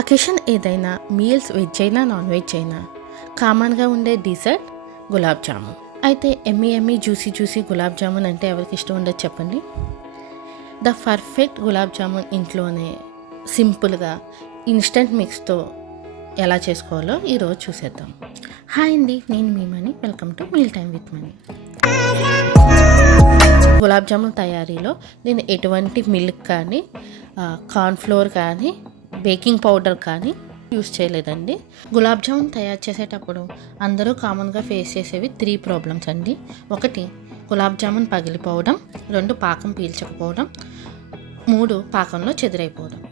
Occasion ఏదైనా meals veg అయినా non veg అయినా కామన్గా ఉండే డిజర్ట్ గులాబ్ జామున్. అయితే yummy yummy juicy juicy gulab jamun అంటే ఎవరికి ఇష్టం ఉండదు చెప్పండి. ద పర్ఫెక్ట్ గులాబ్ జామున్ ఇంట్లోనే సింపుల్గా ఇన్స్టెంట్ మిక్స్తో ఎలా చేసుకోవాలో ఈరోజు చూసేద్దాం. హాయ్ అండి నేను మీ Mani welcome to meal time with Mani gulab jamun తయారీలో నేను ఎటువంటి మిల్క్ కానీ కార్న్ఫ్లోర్ కానీ బేకింగ్ పౌడర్ కానీ యూస్ చేయలేదండి. గులాబ్ జామున్ తయారు చేసేటప్పుడు అందరూ కామన్గా ఫేస్ చేసేవి త్రీ ప్రాబ్లమ్స్ అండి. ఒకటి గులాబ్ జామున్ పగిలిపోవడం. రెండు పాకం పీల్చకపోవడం. మూడు పాకంలో చెదిరైపోవడం.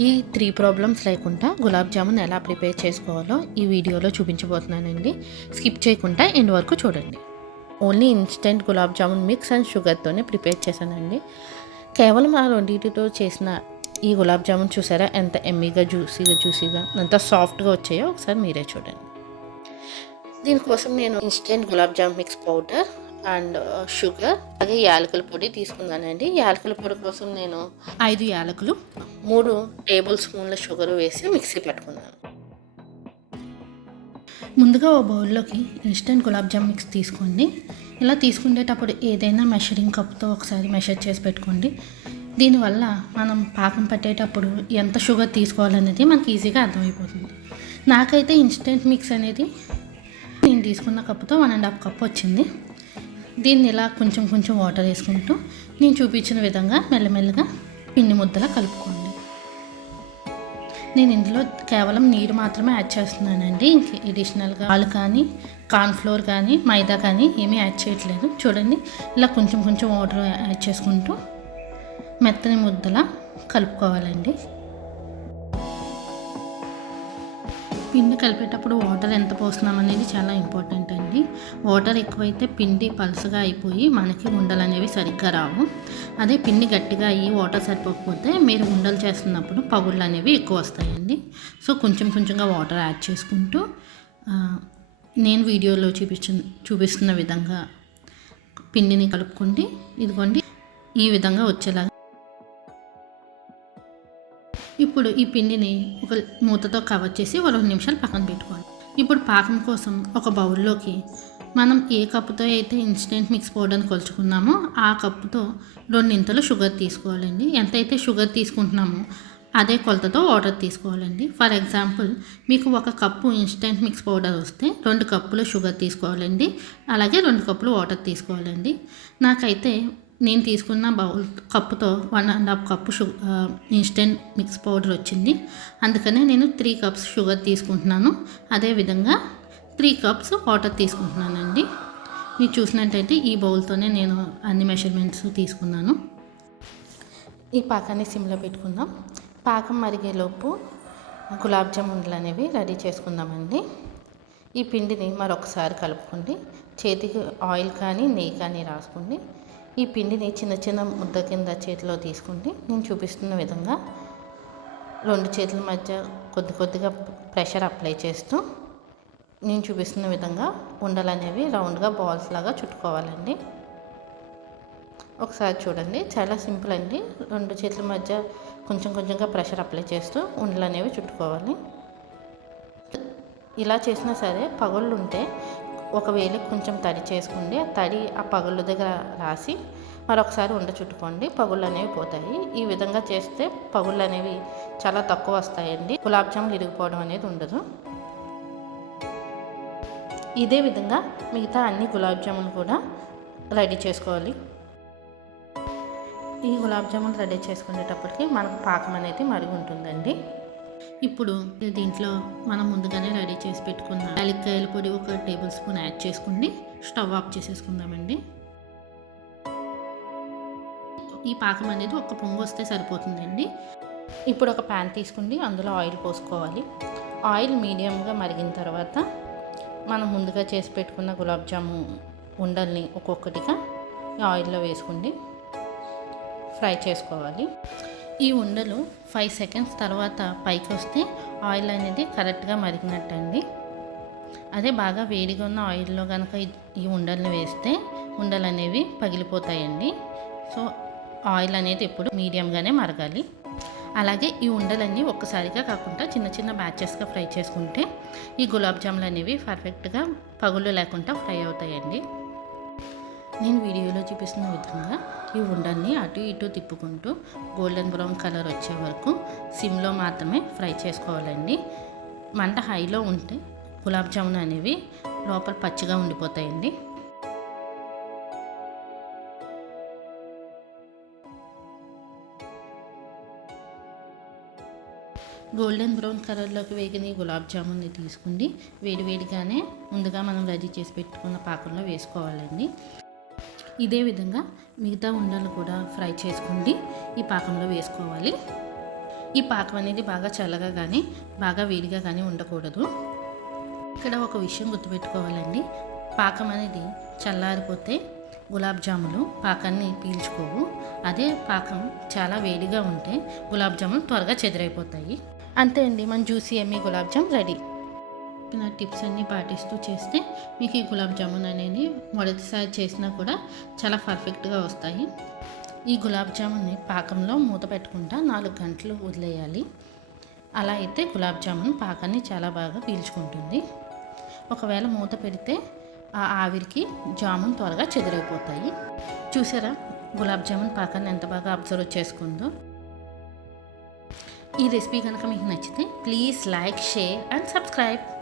ఈ త్రీ ప్రాబ్లమ్స్ లేకుండా గులాబ్ జామున్ ఎలా ప్రిపేర్ చేసుకోవాలో ఈ వీడియోలో చూపించబోతున్నానండి. స్కిప్ చేయకుండా ఎండ్ వరకు చూడండి. Only instant gulab jamun mix and షుగర్తోనే prepare చేశానండి. కేవలం ఆ రెండింటితో చేసిన ఈ గులాబ్ జామున్ చూసారా? ఎంత ఎమ్మీగా జ్యూసీగా జ్యూసీగా ఎంత సాఫ్ట్గా వచ్చాయో ఒకసారి మీరే చూడండి. దీనికోసం నేను instant gulab jam mix powder and uh, sugar అలాగే యాలకుల పొడి తీసుకున్నానండి. యాలకుల పొడి కోసం నేను ఐదు యాలకులు మూడు టేబుల్ స్పూన్ల షుగర్ వేసి మిక్సీ పెట్టుకున్నాను. ముందుగా ఓ బౌల్లోకి ఇన్స్టెంట్ గులాబ్ జామ్ మిక్స్ తీసుకోండి. ఇలా తీసుకునేటప్పుడు ఏదైనా మెషరింగ్ కప్తో ఒకసారి మెషర్ చేసి పెట్టుకోండి. దీనివల్ల మనం పాకం పట్టేటప్పుడు ఎంత షుగర్ తీసుకోవాలనేది మనకి ఈజీగా అర్థమైపోతుంది. నాకైతే ఇన్స్టెంట్ మిక్స్ అనేది నేను తీసుకున్న కప్పుతో వన్ అండ్ హాఫ్ కప్ వచ్చింది. దీన్ని ఇలా కొంచెం కొంచెం వాటర్ వేసుకుంటూ నేను చూపించిన విధంగా మెల్లమెల్లగా పిండి ముద్దలా కలుపుకోండి. నేను ఇందులో కేవలం నీరు మాత్రమే యాడ్ చేస్తున్నానండి. ఇంక ఎడిషనల్గా పాలు కానీ కార్న్ఫ్లోర్ కానీ మైదా కానీ ఏమీ యాడ్ చేయట్లేదు. చూడండి ఇలా కొంచెం కొంచెం వాటర్ యాడ్ చేసుకుంటూ మెత్తని ముద్దలా కలుపుకోవాలండి. పిండి కలిపేటప్పుడు వాటర్ ఎంత పోస్తున్నాం అనేది చాలా ఇంపార్టెంట్ అండి. వాటర్ ఎక్కువైతే పిండి పలుసగా అయిపోయి మనకి ఉండలు అనేవి సరిగ్గా రావు. అదే పిండి గట్టిగా అయ్యి వాటర్ సరిపోకపోతే మీరు ఉండలు చేస్తున్నప్పుడు పగుళ్ళు అనేవి ఎక్కువ వస్తాయండి. సో కొంచెం కొంచెంగా వాటర్ యాడ్ చేసుకుంటూ నేను వీడియోలో చూపించు చూపిస్తున్న విధంగా పిండిని కలుపుకుంటే ఇదిగోండి ఈ విధంగా వచ్చేలాగా ఇప్పుడు ఈ పిండిని ఒక మూతతో కవర్ చేసి ఒక రెండు నిమిషాలు పక్కన పెట్టుకోవాలి ఇప్పుడు పాకం కోసం ఒక బౌల్లోకి మనం ఏ కప్పుతో అయితే ఇన్స్టెంట్ మిక్స్ పౌడర్ని కొలుచుకున్నామో ఆ కప్పుతో రెండింతలు షుగర్ తీసుకోవాలండి. ఎంతైతే షుగర్ తీసుకుంటున్నామో అదే కొలతతో వాటర్ తీసుకోవాలండి. ఫర్ ఎగ్జాంపుల్ మీకు ఒక కప్పు ఇన్స్టెంట్ మిక్స్ పౌడర్ వస్తే రెండు కప్పులు షుగర్ తీసుకోవాలండి. అలాగే రెండు కప్పులు వాటర్ తీసుకోవాలండి. నాకైతే నేను తీసుకున్న బౌల్ కప్పుతో వన్ అండ్ హాఫ్ కప్పు షు ఇన్స్టెంట్ మిక్స్ పౌడర్ వచ్చింది. అందుకనే నేను త్రీ కప్స్ షుగర్ తీసుకుంటున్నాను. అదేవిధంగా త్రీ కప్స్ వాటర్ తీసుకుంటున్నానండి. మీరు చూసినట్టయితే ఈ బౌల్తోనే నేను అన్ని మెషర్మెంట్స్ తీసుకున్నాను. ఈ పాకాన్ని సిమ్లో పెట్టుకుందాం. పాకం మరిగేలోపు గులాబ్ జామున్లు అనేవి రెడీ చేసుకుందామండి. ఈ పిండిని మరొకసారి కలుపుకోండి. చేతికి ఆయిల్ కానీ నెయ్యి కానీ రాసుకోండి. ఈ పిండిని చిన్న చిన్న ముద్ద కింద చేతిలో తీసుకుంటే నేను చూపిస్తున్న విధంగా రెండు చేతుల మధ్య కొద్ది కొద్దిగా ప్రెషర్ అప్లై చేస్తూ నేను చూపిస్తున్న విధంగా ఉండలు అనేవి రౌండ్గా బాల్స్ లాగా చుట్టుకోవాలండి. ఒకసారి చూడండి. చాలా సింపుల్ అండి. రెండు చేతుల మధ్య కొంచెం కొంచెంగా ప్రెషర్ అప్లై చేస్తూ ఉండలు అనేవి చుట్టుకోవాలి. ఇలా చేసినా సరే పగుళ్ళు ఉంటే ఒకవేళ కొంచెం తడి చేసుకోండి ఆ తడి ఆ పగుళ్ళ దగ్గర రాసి మరొకసారి ఉండ చుట్టుకోండి. పగుళ్ళు అనేవి పోతాయి. ఈ విధంగా చేస్తే పగుళ్ళు అనేవి చాలా తక్కువ వస్తాయండి. గులాబ్ జాములు ఇరిగిపోవడం అనేది ఉండదు. ఇదే విధంగా మిగతా అన్ని గులాబ్ జాములు కూడా రెడీ చేసుకోవాలి. ఈ గులాబ్ జామున్ రెడీ చేసుకునేటప్పటికి మనకు పాకం అనేది మరిగి ఉంటుందండి. ఇప్పుడు దీంట్లో మనం ముందుగానే రెడీ చేసి పెట్టుకున్న యాలక్కాయల పొడి ఒక టేబుల్ స్పూన్ యాడ్ చేసుకుని స్టవ్ ఆఫ్ చేసేసుకుందామండి. ఈ పాకం అనేది ఒక పొంగు వస్తే సరిపోతుందండి. ఇప్పుడు ఒక ప్యాన్ తీసుకుని అందులో ఆయిల్ పోసుకోవాలి. ఆయిల్ మీడియంగా మరిగిన తర్వాత మనం ముందుగా చేసి పెట్టుకున్న గులాబ్ జాము ఉండల్ని ఒక్కొక్కటిగా ఆయిల్లో వేసుకోండి ఫ్రై చేసుకోవాలి. ఈ ఉండలు ఫైవ్ సెకండ్స్ తర్వాత పైకి వస్తే ఆయిల్ అనేది కరెక్ట్గా మరిగినట్టండి. అదే బాగా వేడిగా ఉన్న ఆయిల్లో కనుక ఈ- ఉండలు వేస్తే ఉండలు అనేవి పగిలిపోతాయండి. సో ఆయిల్ అనేది ఎప్పుడు మీడియంగానే మరగాలి. అలాగే ఈ ఉండలన్నీ ఒక్కసారిగా కాకుండా చిన్న చిన్న బ్యాచెస్గా ఫ్రై చేసుకుంటే ఈ గులాబ్ జాములు అనేవి పర్ఫెక్ట్గా పగులు లేకుండా ఫ్రై అవుతాయండి. నేను వీడియోలో చూపిస్తున్న విధంగా ఈ ఉండల్ని అటు ఇటు తిప్పుకుంటూ గోల్డెన్ బ్రౌన్ కలర్ వచ్చే వరకు సిమ్లో మాత్రమే ఫ్రై చేసుకోవాలండి. మంట హైలో ఉంటే గులాబ్ జామున్ అనేవి లోపల పచ్చిగా ఉండిపోతాయండి. గోల్డెన్ బ్రౌన్ కలర్లోకి వేగిన ఈ గులాబ్ జామున్ని తీసుకుని వేడివేడిగానే ముందుగా మనం రెడీ చేసి పెట్టుకున్న పాకంలో వేసుకోవాలండి. ఇదే విధంగా మిగతా ఉండలు కూడా ఫ్రై చేసుకుండి ఈ పాకంలో వేసుకోవాలి. ఈ పాకం అనేది బాగా చల్లగా కానీ బాగా వేడిగా కానీ ఉండకూడదు. ఇక్కడ ఒక విషయం గుర్తుపెట్టుకోవాలండి. పాకం అనేది చల్లారిపోతే గులాబ్ జాములు పాకాన్ని పీల్చుకోవు. అదే పాకం చాలా వేడిగా ఉంటే గులాబ్ జాములు త్వరగా చెదిరైపోతాయి. అంతే అండి. మన juicy yummy gulab jam ready. నా టిప్స్ అన్నీ పాటిస్తూ చేస్తే మీకు ఈ గులాబ్ జామున్ అనేది మొదటిసారి చేసినా కూడా చాలా పర్ఫెక్ట్గా వస్తాయి. ఈ గులాబ్ జామున్ని పాకంలో మూత పెట్టుకుంటా నాలుగు గంటలు వదిలేయాలి. అలా అయితే గులాబ్ జామున్ పాకాన్ని చాలా బాగా పీల్చుకుంటుంది. ఒకవేళ మూత పెడితే ఆ ఆవిరికి జామున్ త్వరగా చెదిరైపోతాయి. చూసారా? గులాబ్ జామున్ పాకాన్ని ఎంత బాగా అబ్జర్వ్ చేసుకుందో. ఈ రెసిపీ కనుక మీకు నచ్చితే please like share and subscribe.